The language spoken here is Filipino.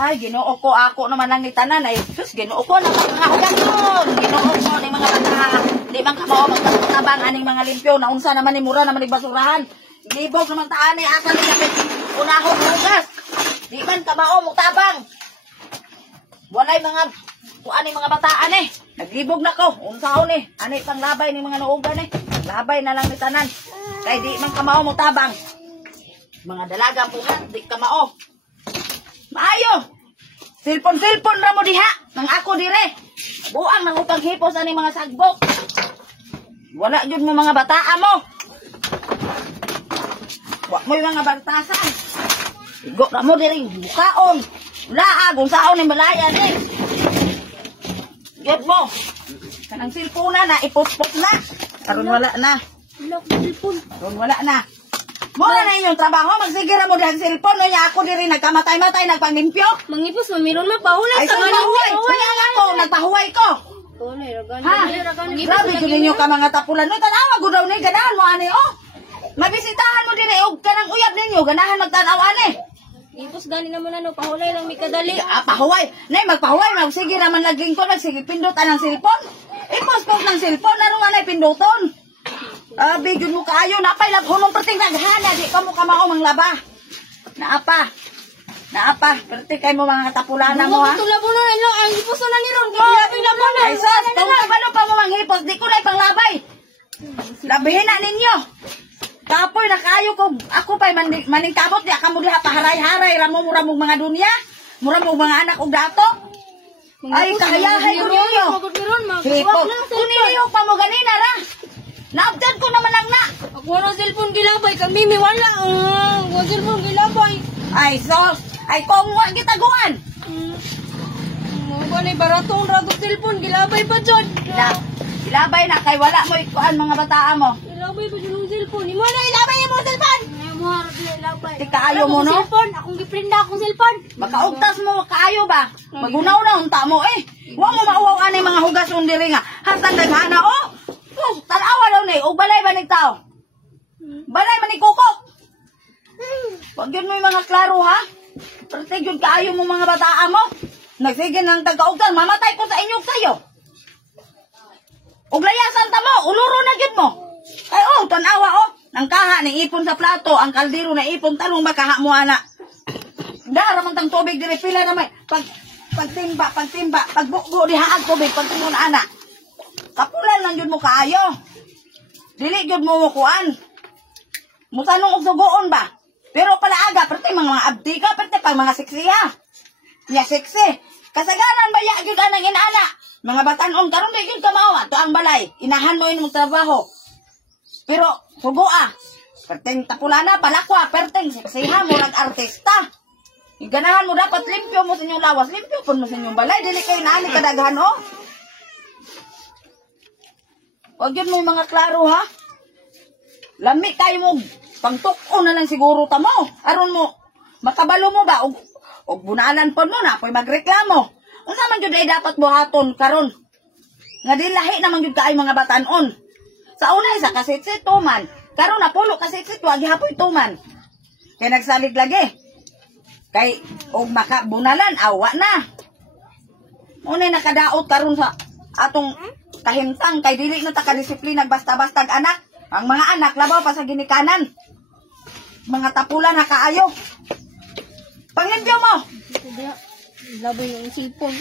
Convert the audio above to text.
Ay, Ginoo ko, ako naman ang nitanan. Ay, sus, Ginoo ko naman mga hugason. Ginoo ko ni mga bata. Di man ka mao magtabang aning mga limpyo. Naunsa naman ni mura naman ni basurahan. Libog naman taan ni asa ni kapit. Unahon hugas. Di man ka mao magtabang. Walay mga ani mga bataan eh. Naglibog na ko. Unsaon eh. Ani pang labay ni mga nuugan eh. Labay na lang ni tanan. Kay di man ka mao magtabang. Mga dalaga po nga, di ka mao. Maayo! Silpon-silpon na mo diha. Nang ako dire. Buang nang upang hipos ani mga sagbok. Wala yun mo mga bataa mo. Wala mo yung mga bartasan. Igo na mo dire. Bukaon. Wala kung saon ni malayan eh. Get mo. Kanang silpona na, ipot-pot na. Karon wala na. Karon wala na. Muna na inyong trabaho, magsigira mo dahil cellphone, no niya ako diri nagkamatay-matay, nagpanglimpyo. Mangipos, mamiron na, pahulay. Ay, saan pahuway? Kaya nga ako, nagpahuway ko. Ha? Grabe, yun ninyo ka mga tapulan. No, tanawa, gudaw ni, ganahan mo, ani, oh. Mabisitahan mo diri, og kanang uyab ninyo, ganahan magtanaw, ani. Mangipos, gani naman ano, pahulay lang, may kadali. Pahuway. Nay, magpahuway, magsige naman naging ko, magsige pindutan ng cellphone. Ipos-pos ng cellphone, ano nga na pinduton? Bigyan mo kaayo, napay labhonong perting naghana, di ka mo kamao manglaba. Naapa, perti kay mo mga tapulana mo ha. Tulabo na nilo, ang hipos na ni Ron, labing-labing na. Ay sus, kung kabalo pa mo manghipos, di ko na ipanglabay. Labihin na ninyo. Kapoy na kayo ko, ako pa'y maningkabot, di ka mo diha paharay-haray, ramo-ramong mga dunya, muramong mga anak o dato. Ay, kahayahay ko ninyo. Hipos, kuniliyo pa mo ganina ra. Naabdan ko naman lang na. Ako na cellphone gilabay, kami may wala. Ako cellphone gilabay. Ay, sos. Ay, kung wa gitaguan. Ako na baratong ratong cellphone, gilabay pa dyan. Ilabay na, kay wala mo ikuan mga bataan mo. Gilabay pa dyan yung cellphone. Imo na ilabay yung mga cellphone. Ayaw mo harap na ilabay. Di kaayo mo, no? Cellphone, akong giprinda akong cellphone. Makaugtas mo, kaayo ba? Magunaw na, unta mo eh. Wa mo mauwaw ani mga hugason diri nga. Hastang naghana, oh. Tanawa daw ni, o balay ba nagtao? Balay ba ni kukok? Huwag yun mo yung mga klaro ha? Pertig yun kaayo mo mga bataan mo. Nagsige ng tagaugtan, mamatay ko sa inyong sayo. Uglayasan ta mo, uluro na yun mo. Ay oh, tanawa oh. Nang kaha ni ipon sa plato, ang kaldero na ipon, talong bakaha mo ana. Dara man tang tubig dire pila na may pagtimba, pagbukbo dihaag tubig, pagtimon ana. Kapulan lang yun mo kaayo. Dili yun mo kuan. Mutanong og sugoon ba? Pero palaaga, perti mga abdi ka, perti pang mga seksiya. Nya seksi. Kasagaran ba ya yun anang inana? Mga batanon, karon di yun kamawa. Ito ang balay. Inahan mo yun mong trabaho. Pero, sugoa. Perting tapulana, palakwa, perting seksiha mo ng artista. Iganahan mo dapat limpyo mo sa inyong lawas. Limpyo po mo sa inyong balay. Dili kayo naani kadaghan, oh. Huwag yun mo yung mga klaro, ha? Lami kayo mo, pangtuko na lang siguro ta mo. Aron mo, makabalo mo ba? O bunalan po mo na, apoy magreklamo. Kung naman yun ay dapat buhaton, karon. Nga di lahi naman yun kaay mga batanon. Sa una isa, kasitsit, tuman. Karon na pulo, kasitsit, wag hapoy tuman. Kaya nagsalig lagi. Kay, o makabunalan, awa na. Unay nakadaot karon sa atong kahimtang kay dili na ta kadisiplina basta-basta anak. Ang mga anak labaw pa sa ginikanan. Mga tapulan na kaayo. Panglimpyo mo. Labay yung cellphone.